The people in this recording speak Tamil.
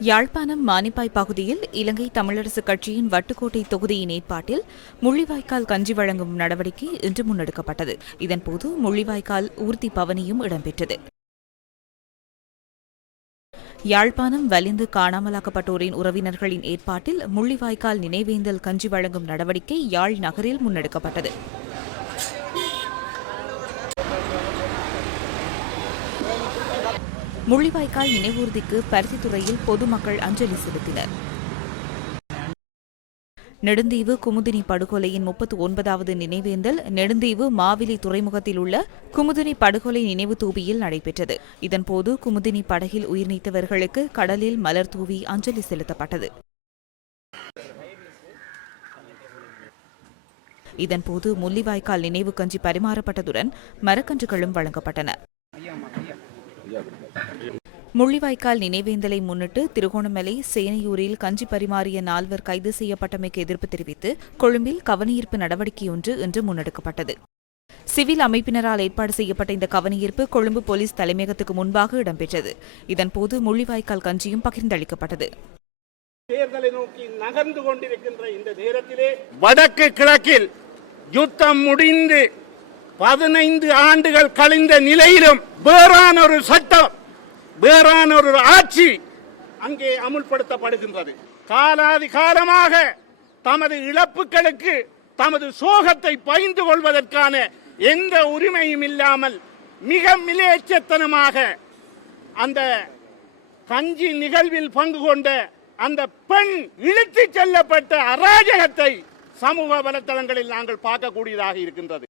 யாழ்ப்பாணம் மானிப்பாய் பகுதியில் இலங்கை தமிழரசுக் கட்சியின் வட்டுக்கோட்டை தொகுதியின் ஏற்பாட்டில் முள்ளிவாய்க்கால் கஞ்சி வழங்கும் நடவடிக்கை இன்று முன்னெடுக்கப்பட்டது. இதன்போது முள்ளிவாய்க்கால் ஊர்தி பவனியும் இடம்பெற்றது. யாழ்ப்பாணம் வலிந்து காணாமலாக்கப்பட்டோரின் உறவினர்களின் ஏற்பாட்டில் முள்ளிவாய்க்கால் நினைவேந்தல் கஞ்சி வழங்கும் நடவடிக்கை யாழ் நகரில் முன்னெடுக்கப்பட்டது. முள்ளிவாய்க்கால் நினைவூர்திக்கு பருத்தித்துறையில் பொதுமக்கள் அஞ்சலி செலுத்தினர். நெடுந்தீவு குமுதினி படுகொலையின் முப்பத்து ஒன்பதாவது நினைவேந்தல் நெடுந்தீவு மாவிலி துறைமுகத்தில் உள்ள குமுதினி படுகொலை நினைவு தூபியில் நடைபெற்றது. இதன்போது குமுதினி படகில் உயிர் நீத்தவர்களுக்கு கடலில் மலர் தூவி அஞ்சலி செலுத்தப்பட்டது. இதன்போது முள்ளிவாய்க்கால் நினைவு கஞ்சி பரிமாறப்பட்டதுடன் மரக்கன்றுகளும் வழங்கப்பட்டன. முள்ளிவாய்க்கால் நினைவேந்தலை முன்னிட்டு திருகோணமலை சேனையூரில் கஞ்சி பரிமாறிய நால்வர் கைது செய்யப்பட்டமைக்கு எதிர்ப்பு தெரிவித்து கொழும்பில் கவனஈர்ப்பு நடவடிக்கையொன்று இன்று முன்னெடுக்கப்பட்டது. சிவில் அமைப்பினரால் ஏற்பாடு செய்யப்பட்ட இந்த கவனஈர்ப்பு கொழும்பு போலீஸ் தலைமையகத்துக்கு முன்பாக இடம்பெற்றது. இதன்போது முள்ளிவாய்க்கால் கஞ்சியும் பகிர்ந்தளிக்கப்பட்டது. தேர்தலை நோக்கி நகர்ந்து கொண்டிருக்கின்ற இந்த நேரத்திலே வடக்கு கிழக்கில் யுத்தம் முடிந்து பதினைந்து ஆண்டுகள் கழிந்த நிலையிலும் வேறான ஒரு சட்டம் வேறான ஒரு ஆட்சி அங்கே அமுல்படுத்தப்படுகின்றது. காலாதி காலமாக தமது இழப்புகளுக்கு தமது சோகத்தை பகிர்ந்து கொள்வதற்கான எந்த உரிமையும் இல்லாமல் மிக மிலேச்சத்தனமாக அந்த கஞ்சி நிகழ்வில் பங்கு கொண்ட அந்த பெண் இழுத்துச் செல்லப்பட்ட அராஜகத்தை சமூக வலைத்தளங்களில் நாங்கள் பார்க்கக்கூடியதாக இருக்கின்றது.